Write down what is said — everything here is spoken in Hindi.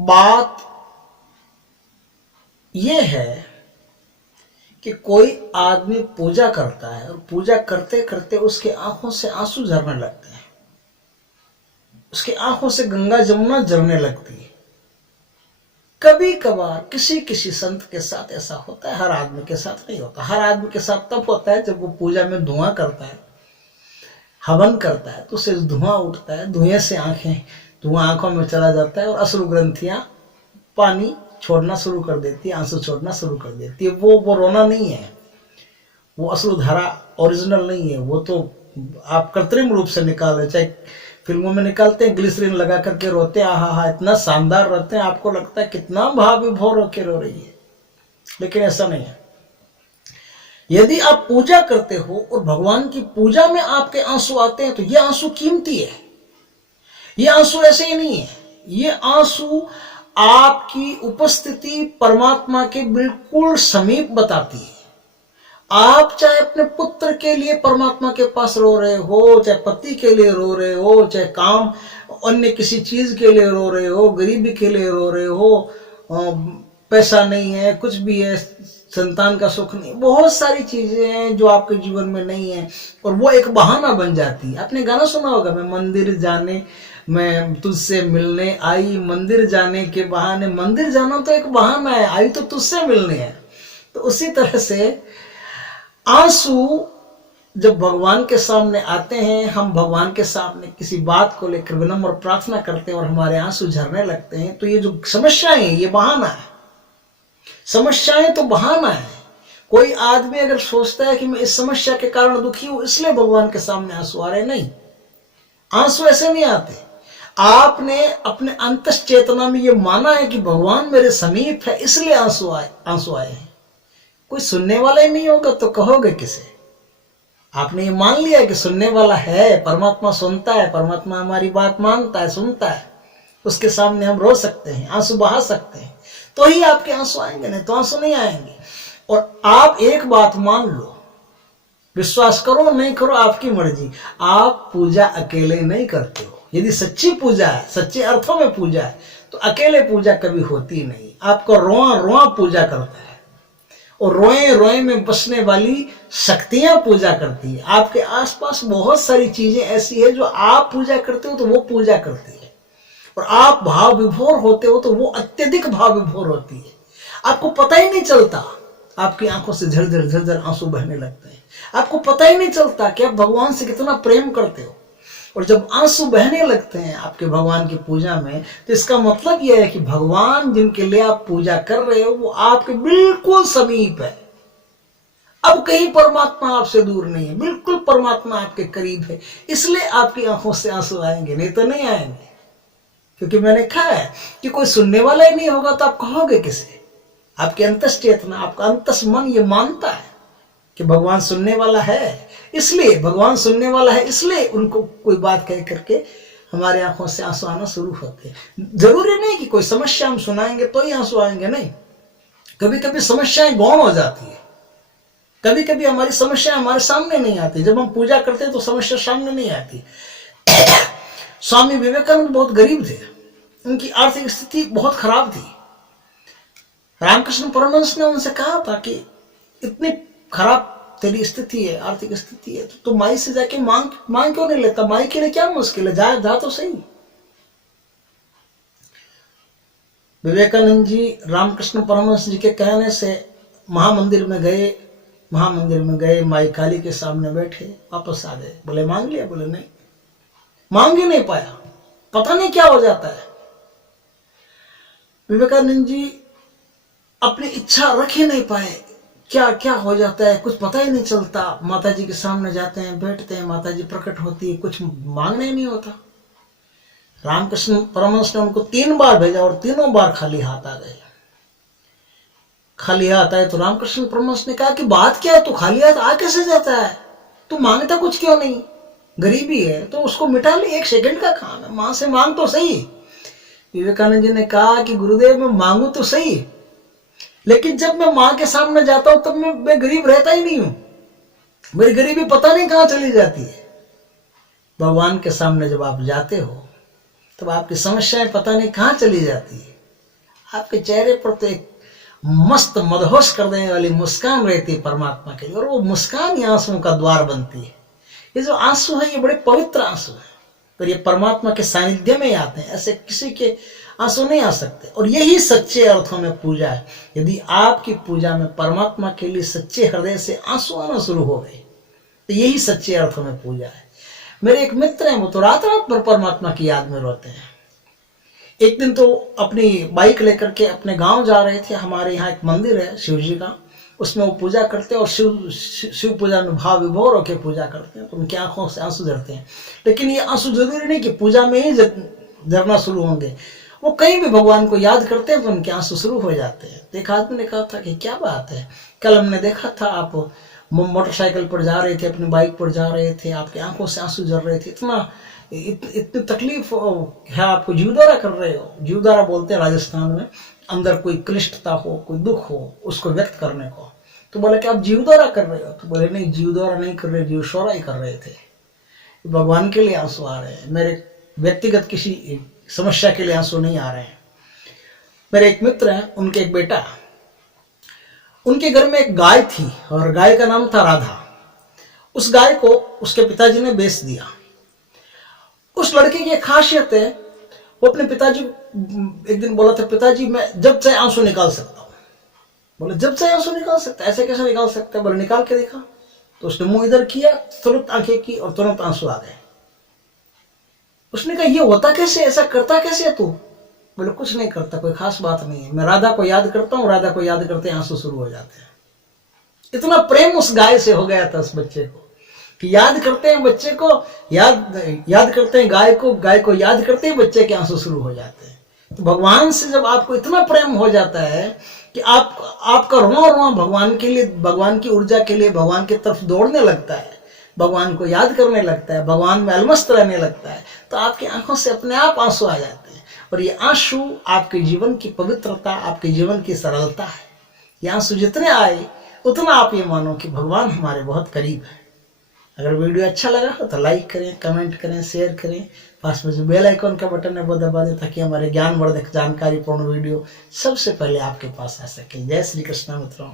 बात यह है कि कोई आदमी पूजा करता है और पूजा करते करते उसके आंखों से आंसू झरने लगते हैं, उसकी आंखों से गंगा जमुना झरने लगती है। कभी कभार किसी किसी संत के साथ ऐसा होता है, हर आदमी के साथ नहीं होता। हर आदमी के साथ तब होता है जब वो पूजा में धुआं करता है, हवन करता है, तो उससे धुआं उठता है, धुएं से धुआं आंखों में चला जाता है और अश्रु ग्रंथियां पानी छोड़ना शुरू कर देती है, आंसू छोड़ना शुरू कर देती है। वो रोना नहीं है, वो अश्रुधारा ओरिजिनल नहीं है, वो तो आप कृत्रिम रूप से निकाल रहे। चाहे फिल्मों में निकालते हैं, ग्लिसरीन लगा करके रोते हैं, आहा इतना शानदार रहते हैं, आपको लगता है कितना भाव विभोर होकर रो रही है, लेकिन ऐसा नहीं है। यदि आप पूजा करते हो और भगवान की पूजा में आपके आंसू आते हैं तो ये आंसू कीमती है। ये आंसू ऐसे ही नहीं है, ये आंसू आपकी उपस्थिति परमात्मा के बिल्कुल समीप बताती है। आप चाहे अपने पुत्र के लिए परमात्मा के पास रो रहे हो, चाहे पति के लिए रो रहे हो, चाहे काम अन्य किसी चीज के लिए रो रहे हो, गरीबी के लिए रो रहे हो, पैसा नहीं है, कुछ भी है, संतान का सुख नहीं, बहुत सारी चीजें हैं जो आपके जीवन में नहीं है और वो एक बहाना बन जाती है। आपने गाना सुना होगा, मैं मंदिर जाने, मैं तुझसे मिलने आई, मंदिर जाने के बहाने। मंदिर जाना तो एक बहाना है, आई तो तुझसे मिलने है। तो उसी तरह से आंसू जब भगवान के सामने आते हैं, हम भगवान के सामने किसी बात को लेकर विनम्र प्रार्थना करते हैं और हमारे आंसू झरने लगते हैं, तो ये जो समस्याएं हैं ये बहाना है। समस्याएं तो बहाना है। कोई आदमी अगर सोचता है कि मैं इस समस्या के कारण दुखी हूं इसलिए भगवान के सामने आंसू आ रहे, नहीं, आंसू ऐसे नहीं आते। आपने अपने अंतस चेतना में ये माना है कि भगवान मेरे समीप है इसलिए आंसू आए हैं। कोई सुनने वाला ही नहीं होगा तो कहोगे किसे? आपने ये मान लिया कि सुनने वाला है, परमात्मा सुनता है, परमात्मा हमारी बात मानता है, सुनता है, उसके सामने हम रो सकते हैं, आंसू बहा सकते हैं, तो ही आपके आंसू आएंगे, नहीं तो आंसू नहीं आएंगे। और आप एक बात मान लो, विश्वास करो नहीं करो आपकी मर्जी, आप पूजा अकेले नहीं करते हो। यदि सच्ची पूजा है, सच्चे अर्थों में पूजा है, तो अकेले पूजा कभी होती नहीं। आपको रोआ रोआ पूजा करता है और रोए रोए में बसने वाली शक्तियां पूजा करती है। आपके आसपास बहुत सारी चीजें ऐसी है जो आप पूजा करते हो तो वो पूजा करती है, और आप भाव विभोर होते हो तो वो अत्यधिक भाव विभोर होती है। आपको पता ही नहीं चलता, आपकी आंखों से झरझर झरझर आंसू बहने लगते हैं। आपको पता ही नहीं चलता कि आप भगवान से कितना प्रेम करते हो। और जब आंसू बहने लगते हैं आपके भगवान की पूजा में, तो इसका मतलब यह है कि भगवान जिनके लिए आप पूजा कर रहे हो वो आपके बिल्कुल समीप है। अब कहीं परमात्मा आपसे दूर नहीं है, बिल्कुल परमात्मा आपके करीब है, इसलिए आपकी आंखों से आंसू आएंगे, नहीं तो नहीं आएंगे। क्योंकि मैंने कहा है कि कोई सुनने वाला ही नहीं होगा तो आप कहोगे किसे? आपके अंतस चेतना, आपका अंतस मन ये मानता है कि भगवान सुनने वाला है, इसलिए भगवान सुनने वाला है, इसलिए उनको कोई बात कह करके हमारे आंखों से आंसू आना शुरू होते हैं। जरूरी नहीं कि कोई समस्या हम सुनाएंगे तो ही आंसू आएंगे, नहीं। कभी कभी समस्याएं गौण हो जाती है, कभी कभी हमारी समस्या हमारे सामने नहीं आती। जब हम पूजा करते हैं तो समस्या सामने नहीं आती। स्वामी विवेकानंद बहुत गरीब थे, उनकी आर्थिक स्थिति बहुत खराब थी। रामकृष्ण परमहंस ने उनसे कहा था कि इतनी खराब तेरी स्थिति है, आर्थिक स्थिति है, तो माई से जाके मांग क्यों नहीं लेता? माई के लिए क्या मुश्किल है, जा तो सही। विवेकानंद जी रामकृष्ण परमहंस जी के कहने से महामंदिर में गए, माई काली के सामने बैठे, वापस आ गए। बोले मांग लिया? बोले नहीं, मांग ही नहीं पाया, पता नहीं क्या हो जाता है। विवेकानंद जी अपनी इच्छा रख ही नहीं पाए, क्या क्या हो जाता है कुछ पता ही नहीं चलता। माता जी के सामने जाते हैं, बैठते हैं, माता जी प्रकट होती है, कुछ मांगने ही नहीं होता। रामकृष्ण परमहंस ने उनको 3 बार भेजा और तीनों बार खाली हाथ आ गए। खाली हाथ आए तो रामकृष्ण परमहंस ने कहा कि बात क्या है, तू खाली हाथ आ कैसे जाता है, तू मांगता कुछ क्यों नहीं? गरीबी है तो उसको मिटा ले, 1 सेकंड का काम है, मां से मांग तो सही। विवेकानंद जी ने कहा कि गुरुदेव मैं मांगू तो सही, लेकिन जब मैं मां के सामने जाता हूं तब मैं गरीब रहता ही नहीं हूं, मेरी गरीबी पता नहीं कहां चली जाती है। भगवान के सामने जब आप जाते हो तब आपकी समस्याएं पता नहीं कहां चली जाती है। आपके चेहरे पर तो एक मस्त मदहोश कर देने वाली मुस्कान रहती है परमात्मा के लिए, और वो मुस्कान ही आंसुओं का द्वार बनती है। ये जो आंसू है ये बड़े पवित्र आंसू है, पर ये परमात्मा के सानिध्य में ही आते हैं, ऐसे किसी के आंसू नहीं आ सकते। और यही सच्चे अर्थों में पूजा है। यदि आपकी पूजा में परमात्मा के लिए सच्चे हृदय से आंसू आना शुरू हो गए तो यही सच्चे अर्थों में पूजा है। मेरे एक मित्र हैं, वो तो रात रात भर परमात्मा की याद में रोते हैं। एक दिन तो अपनी बाइक लेकर के अपने गांव जा रहे थे। हमारे यहाँ एक मंदिर है शिव जी का, उसमें वो पूजा करते हैं और शिव पूजा में भाव विभोर होकर पूजा करते हैं, तो उनकी आंखों से आंसू झरते हैं। लेकिन ये आंसू जरूरी नहीं कि पूजा में ही झरना शुरू होंगे, वो कहीं भी भगवान को याद करते हैं तो उनके आंसू शुरू हो जाते हैं। तो एक आदमी ने कहा था कि क्या बात है, कल हमने देखा था आप मोटरसाइकिल पर जा रहे थे, अपनी बाइक पर जा रहे थे, आपकी आंखों से आंसू झर रहे थे, इतनी तकलीफ है आपको, जीवदारा कर रहे हो। जीवदारा बोलते हैं राजस्थान में, अंदर कोई क्लिष्टता हो, कोई दुख हो, उसको व्यक्त करने को। तो बोले कि आप जीवदारा कर रहे हो? तो बोले नहीं, जीवदारा नहीं कर रहे, जीवशोरा ही कर रहे थे। भगवान के लिए आंसू आ रहे हैं, मेरे व्यक्तिगत किसी समस्या के लिए आंसू नहीं आ रहे हैं। मेरे एक मित्र हैं, उनके एक बेटा, उनके घर में एक गाय थी और गाय का नाम था राधा। उस गाय को उसके पिताजी ने बेच दिया। उस लड़के की एक खासियत है, वो अपने पिताजी एक दिन बोला था, पिताजी मैं जब चाहे आंसू निकाल सकता हूँ। बोले जब चाहे आंसू निकाल सकता है? ऐसे कैसे निकाल सकता है? बोले निकाल के देखा। तो उसने मुंह इधर किया, तुरंत आंखें की और तुरंत आंसू आ गए। उसने कहा ये होता कैसे, ऐसा करता कैसे है तू? बोले कुछ नहीं करता, कोई खास बात नहीं है, मैं राधा को याद करता हूँ, राधा को याद करते आंसू शुरू हो जाते हैं। इतना प्रेम उस गाय से हो गया था उस बच्चे को कि याद करते हैं बच्चे को, याद करते हैं गाय को याद करते ही बच्चे के आंसू शुरू हो जाते हैं। तो भगवान से जब आपको इतना प्रेम हो जाता है कि आपका रोना रोना भगवान के लिए, भगवान की ऊर्जा के लिए भगवान की तरफ दौड़ने लगता है, भगवान को याद करने लगता है, भगवान में अलमस्त रहने लगता है, तो आपकी आंखों से अपने आप आंसू आ जाते हैं। और ये आंसू आपके जीवन की पवित्रता, आपके जीवन की सरलता है। ये आंसू जितने आए उतना आप ये मानो कि भगवान हमारे बहुत करीब है। अगर वीडियो अच्छा लगा हो तो लाइक करें, कमेंट करें, शेयर करें। पास में जो बेल आइकॉन का बटन है वो दबा दें ताकि हमारे ज्ञानवर्धक जानकारीपूर्ण वीडियो सबसे पहले आपके पास आ सके। जय श्री कृष्ण मित्रों।